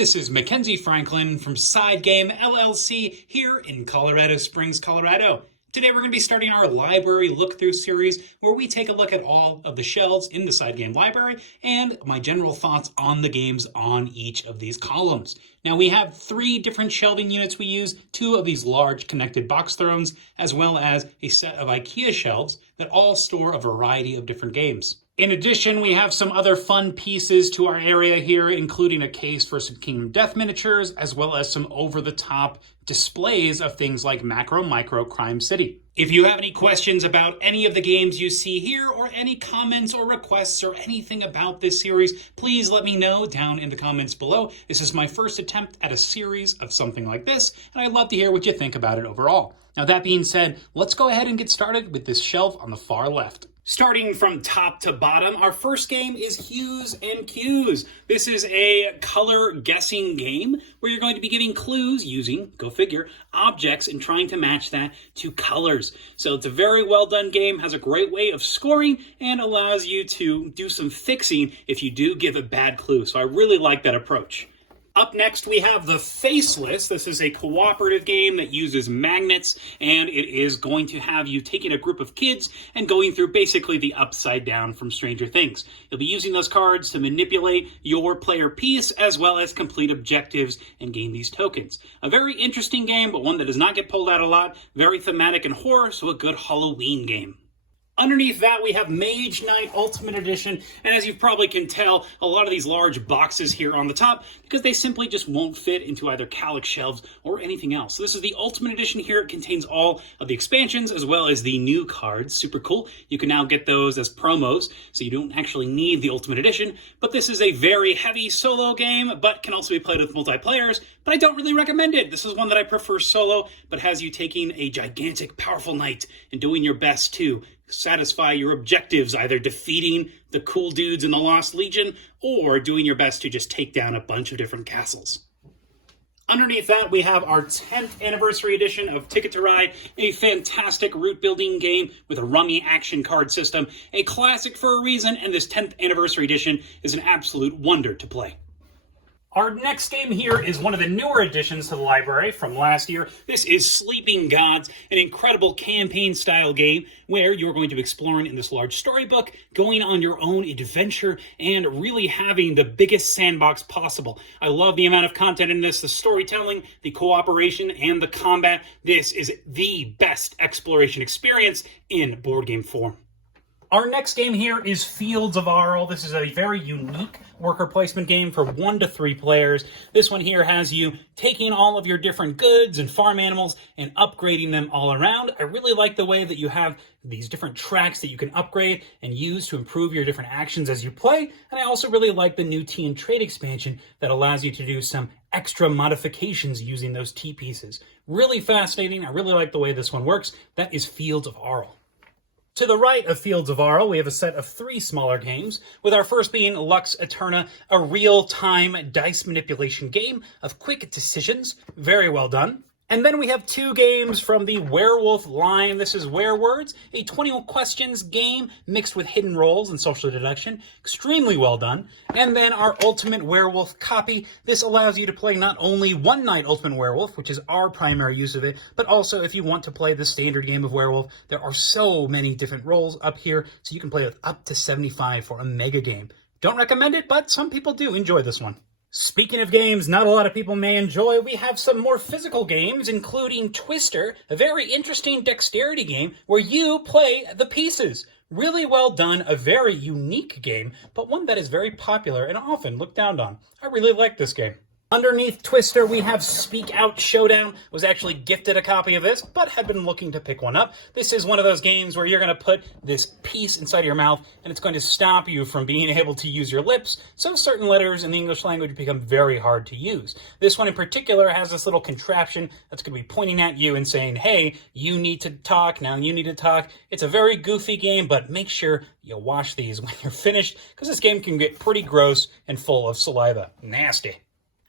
This is Mackenzie Franklin from SideGame LLC here in Colorado Springs, Colorado. Today we're going to be starting our library look-through series where we take a look at all of the shelves in the SideGame library and my general thoughts on the games on each of these columns. Now we have 3 different shelving units we use, 2 of these large connected box thrones, as well as a set of IKEA shelves that all store a variety of different games. In addition, we have some other fun pieces to our area here, including a case for some Kingdom Death miniatures, as well as some over-the-top displays of things like Macro, Micro, Crime City. If you have any questions about any of the games you see here, or any comments or requests or anything about this series, please let me know down in the comments below. This is my first attempt at a series of something like this, and I'd love to hear what you think about it overall. Now that being said, let's go ahead and get started with this shelf on the far left. Starting from top to bottom, our first game is Hues and Cues. This is a color guessing game where you're going to be giving clues using, go figure, objects and trying to match that to colors. So it's a very well done game, has a great way of scoring, and allows you to do some fixing if you do give a bad clue. So I really like that approach. Up next, we have the Faceless. This is a cooperative game that uses magnets, and it is going to have you taking a group of kids and going through basically the Upside Down from Stranger Things. You'll be using those cards to manipulate your player piece, as well as complete objectives and gain these tokens. A very interesting game, but one that does not get pulled out a lot. Very thematic and horror, so a good Halloween game. Underneath that, we have Mage Knight Ultimate Edition, and as you probably can tell, a lot of these large boxes here on the top, because they simply just won't fit into either Calyx shelves or anything else. So this is the Ultimate Edition here. It contains all of the expansions, as well as the new cards. Super cool. You can now get those as promos, so you don't actually need the Ultimate Edition, but this is a very heavy solo game, but can also be played with multiplayers, but I don't really recommend it. This is one that I prefer solo, but has you taking a gigantic, powerful knight and doing your best to satisfy your objectives, either defeating the cool dudes in the Lost Legion or doing your best to just take down a bunch of different castles. Underneath that, we have our 10th anniversary edition of Ticket to Ride, a fantastic route building game with a rummy action card system, a classic for a reason, and this 10th anniversary edition is an absolute wonder to play. Our next game here is one of the newer additions to the library from last year. This is Sleeping Gods, an incredible campaign-style game where you're going to be exploring in this large storybook, going on your own adventure, and really having the biggest sandbox possible. I love the amount of content in this, the storytelling, the cooperation, and the combat. This is the best exploration experience in board game form. Our next game here is Fields of Arle. This is a very unique worker placement game for 1 to 3 players. This one here has you taking all of your different goods and farm animals and upgrading them all around. I really like the way that you have these different tracks that you can upgrade and use to improve your different actions as you play. And I also really like the new Tea and Trade expansion that allows you to do some extra modifications using those tea pieces. Really fascinating. I really like the way this one works. That is Fields of Arle. To the right of Fields of Arle, we have a set of 3 smaller games, with our first being Lux Aeterna, a real-time dice manipulation game of quick decisions. Very well done. And then we have 2 games from the Werewolf line. This is Werewords, a 21 questions game mixed with hidden roles and social deduction. Extremely well done. And then our Ultimate Werewolf copy. This allows you to play not only one night Ultimate Werewolf, which is our primary use of it, but also if you want to play the standard game of Werewolf, there are so many different roles up here, so you can play with up to 75 for a mega game. Don't recommend it, but some people do enjoy this one. Speaking of games not a lot of people may enjoy, we have some more physical games, including Twister, a very interesting dexterity game where you play the pieces. Really well done, a very unique game, but one that is very popular and often looked down on. I really like this game. Underneath Twister, we have Speak Out Showdown. Was actually gifted a copy of this, but had been looking to pick one up. This is one of those games where you're going to put this piece inside your mouth, and it's going to stop you from being able to use your lips, so certain letters in the English language become very hard to use. This one in particular has this little contraption that's going to be pointing at you and saying, hey, you need to talk, now you need to talk. It's a very goofy game, but make sure you wash these when you're finished, because this game can get pretty gross and full of saliva. Nasty.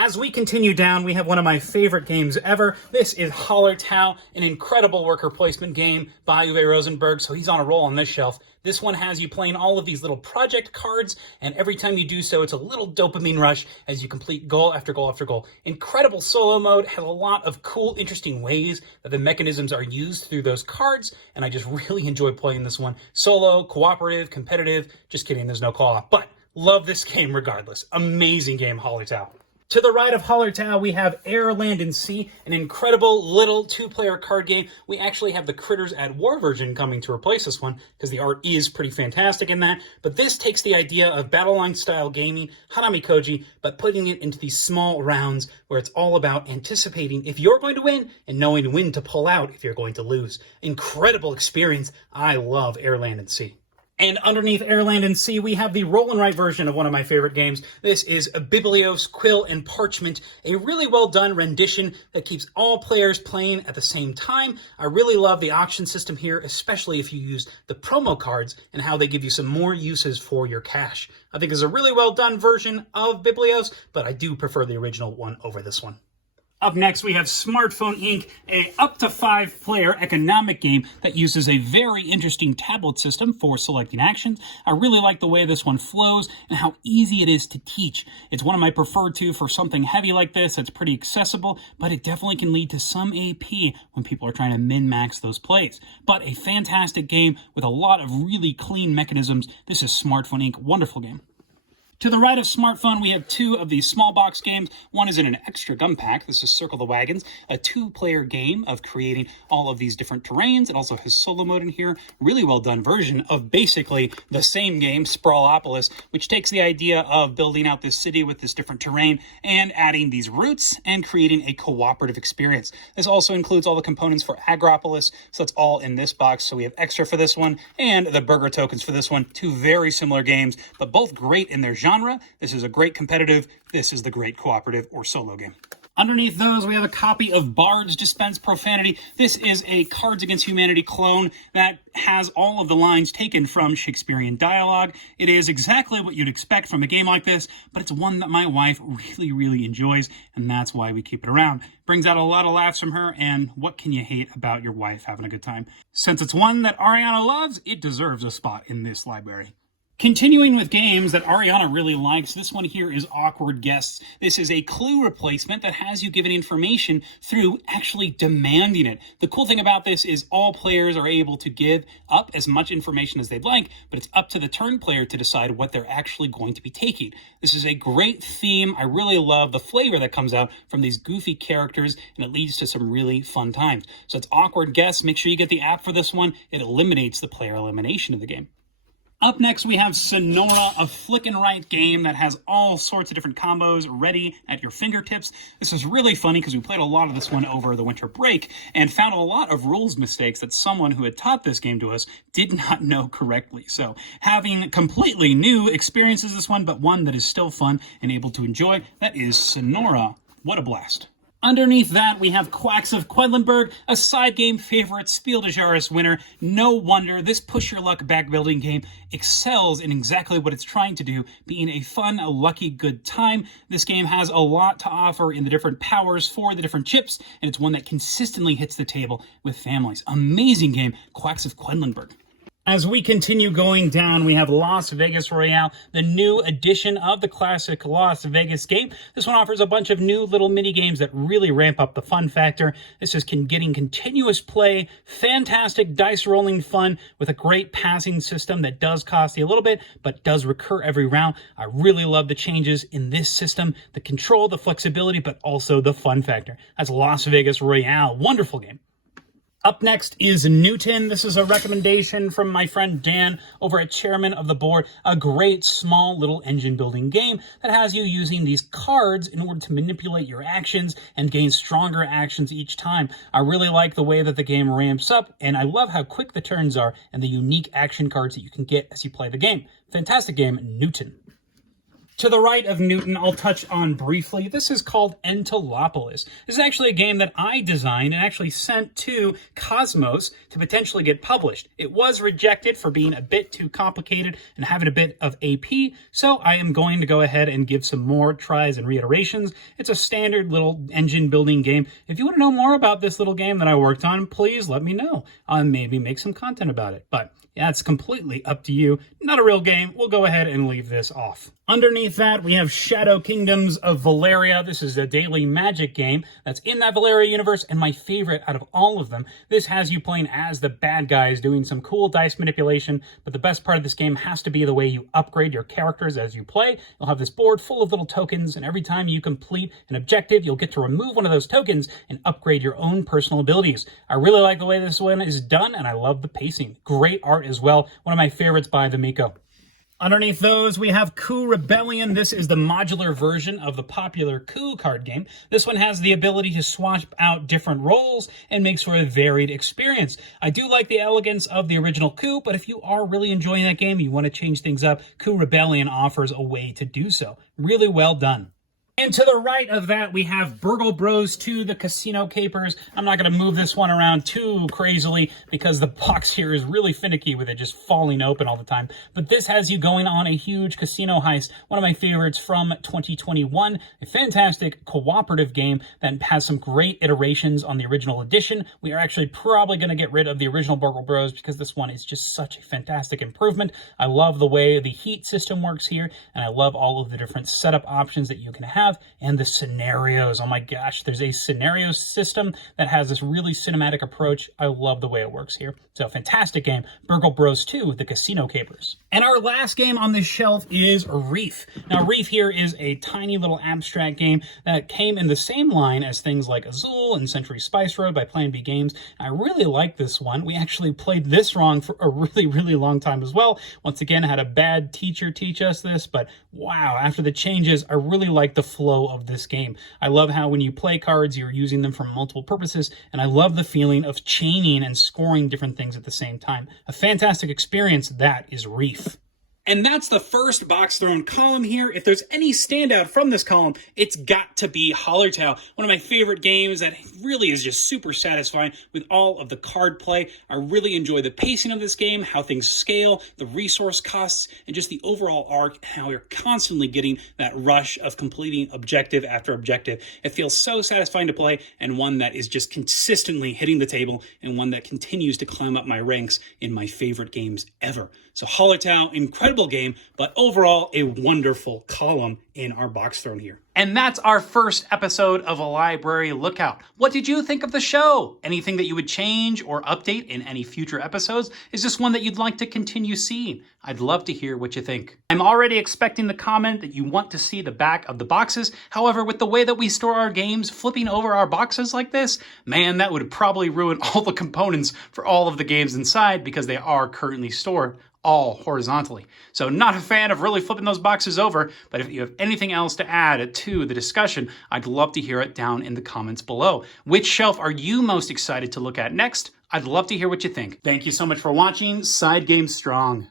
As we continue down, we have one of my favorite games ever. This is Hallertau, an incredible worker placement game by Uwe Rosenberg, so he's on a roll on this shelf. This one has you playing all of these little project cards, and every time you do so, it's a little dopamine rush as you complete goal after goal after goal. Incredible solo mode, has a lot of cool, interesting ways that the mechanisms are used through those cards, and I just really enjoy playing this one. Solo, cooperative, competitive, just kidding, there's no call-off, but love this game regardless. Amazing game, Hallertau. To the right of Hallertau, we have Air, Land, and Sea, an incredible little two-player card game. We actually have the Critters at War version coming to replace this one, because the art is pretty fantastic in that. But this takes the idea of Battle Line-style gaming, Hanami Koji, but putting it into these small rounds where it's all about anticipating if you're going to win and knowing when to pull out if you're going to lose. Incredible experience. I love Air, Land, and Sea. And underneath Air, Land, and Sea, we have the roll and write version of one of my favorite games. This is Biblios, Quill, and Parchment, a really well-done rendition that keeps all players playing at the same time. I really love the auction system here, especially if you use the promo cards and how they give you some more uses for your cash. I think it's a really well-done version of Biblios, but I do prefer the original one over this one. Up next, we have Smartphone Inc., a up to 5-player economic game that uses a very interesting tablet system for selecting actions. I really like the way this one flows and how easy it is to teach. It's one of my preferred two for something heavy like this that's pretty accessible, but it definitely can lead to some AP when people are trying to min-max those plays. But a fantastic game with a lot of really clean mechanisms. This is Smartphone Inc., wonderful game. To the right of Smartphone, we have two of these small box games. One is in an extra gum pack. This is Circle the Wagons, a 2-player game of creating all of these different terrains. It also has solo mode in here. Really well done version of basically the same game, Sprawlopolis, which takes the idea of building out this city with this different terrain and adding these routes and creating a cooperative experience. This also includes all the components for Agropolis, so it's all in this box. So we have extra for this one and the burger tokens for this one. Two very similar games, but both great in their genre. This is a great competitive, this is the great cooperative or solo game. Underneath those, we have a copy of Bards, Dispense, Profanity. This is a Cards Against Humanity clone that has all of the lines taken from Shakespearean dialogue. It is exactly what you'd expect from a game like this, but it's one that my wife really enjoys, and that's why we keep it around. Brings out a lot of laughs from her, and what can you hate about your wife having a good time? Since it's one that Ariana loves, it deserves a spot in this library. Continuing with games that Ariana really likes, this one here is Awkward Guests. This is a clue replacement that has you given information through actually demanding it. The cool thing about this is all players are able to give up as much information as they'd like, but it's up to the turn player to decide what they're actually going to be taking. This is a great theme. I really love the flavor that comes out from these goofy characters, and it leads to some really fun times. So it's Awkward Guests. Make sure you get the app for this one. It eliminates the player elimination of the game. Up next, we have Sonora, a flick and right game that has all sorts of different combos ready at your fingertips. This is really funny because we played a lot of this one over the winter break and found a lot of rules mistakes that someone who had taught this game to us did not know correctly. So having completely new experiences this one, but one that is still fun and able to enjoy, that is Sonora. What a blast. Underneath that, we have Quacks of Quedlinburg, a side game favorite, Spiel des Jahres winner. No wonder this push-your-luck back-building game excels in exactly what it's trying to do, being a fun, lucky, good time. This game has a lot to offer in the different powers for the different chips, and it's one that consistently hits the table with families. Amazing game, Quacks of Quedlinburg. As we continue going down, we have Las Vegas Royale, the new edition of the classic Las Vegas game. This one offers a bunch of new little mini games that really ramp up the fun factor. This is getting continuous play, fantastic dice rolling fun with a great passing system that does cost you a little bit, but does recur every round. I really love the changes in this system, the control, the flexibility, but also the fun factor. That's Las Vegas Royale. Wonderful game. Up next is Newton. This is a recommendation from my friend Dan over at Chairman of the Board. A great small little engine building game that has you using these cards in order to manipulate your actions and gain stronger actions each time. I really like the way that the game ramps up, and I love how quick the turns are and the unique action cards that you can get as you play the game. Fantastic game, Newton. To the right of Newton, I'll touch on briefly, this is called Entoloplis. This is actually a game that I designed and actually sent to Cosmos to potentially get published. It was rejected for being a bit too complicated and having a bit of AP, so I am going to go ahead and give some more tries and reiterations. It's a standard little engine building game. If you want to know more about this little game that I worked on, please let me know. I'll maybe make some content about it. But yeah, it's completely up to you. Not a real game. We'll go ahead and leave this off. Underneath that, we have Shadow Kingdoms of Valeria. This is a daily magic game that's in that Valeria universe, and my favorite out of all of them. This has you playing as the bad guys, doing some cool dice manipulation, but the best part of this game has to be the way you upgrade your characters as you play. You'll have this board full of little tokens, and every time you complete an objective, you'll get to remove one of those tokens and upgrade your own personal abilities. I really like the way this one is done, and I love the pacing. Great art as well. One of my favorites by the Miko. Underneath those, we have Coup Rebellion. This is the modular version of the popular Coup card game. This one has the ability to swap out different roles and makes for a varied experience. I do like the elegance of the original Coup, but if you are really enjoying that game, you want to change things up, Coup Rebellion offers a way to do so. Really well done. And to the right of that, we have Burgle Bros 2, the Casino Capers. I'm not going to move this one around too crazily because the box here is really finicky with it just falling open all the time. But this has you going on a huge casino heist. One of my favorites from 2021. A fantastic cooperative game that has some great iterations on the original edition. We are actually probably going to get rid of the original Burgle Bros because this one is just such a fantastic improvement. I love the way the heat system works here, and I love all of the different setup options that you can have. And the scenarios. Oh my gosh, there's a scenario system that has this really cinematic approach. I love the way it works here. So fantastic game, Burgle Bros 2, the Casino Capers. And our last game on this shelf is Reef. Now Reef here is a tiny little abstract game that came in the same line as things like Azul and Century Spice Road by Plan B Games. I really like this one. We actually played this wrong for a really long time as well. Once again, I had a bad teacher teach us this, but wow, after the changes, I really like the flow of this game. I love how when you play cards, you're using them for multiple purposes, and I love the feeling of chaining and scoring different things at the same time. A fantastic experience, that is Reef. And that's the first box thrown column here. If there's any standout from this column, it's got to be Hallertau, one of my favorite games that really is just super satisfying with all of the card play. I really enjoy the pacing of this game, how things scale, the resource costs, and just the overall arc, how you're constantly getting that rush of completing objective after objective. It feels so satisfying to play, and one that is just consistently hitting the table, and one that continues to climb up my ranks in my favorite games ever. So Hallertau, incredible game, but overall a wonderful column in our box thrown here. And that's our first episode of a library lookout. What did you think of the show? Anything that you would change or update in any future episodes? Is this one that you'd like to continue seeing? I'd love to hear what you think. I'm already expecting the comment that you want to see the back of the boxes. However, with the way that we store our games, flipping over our boxes like this, man, that would probably ruin all the components for all of the games inside because they are currently stored all horizontally. So not a fan of really flipping those boxes over, but if you have anything else to add to the discussion, I'd love to hear it down in the comments below. Which shelf are you most excited to look at next? I'd love to hear what you think. Thank you so much for watching SideGame Strong.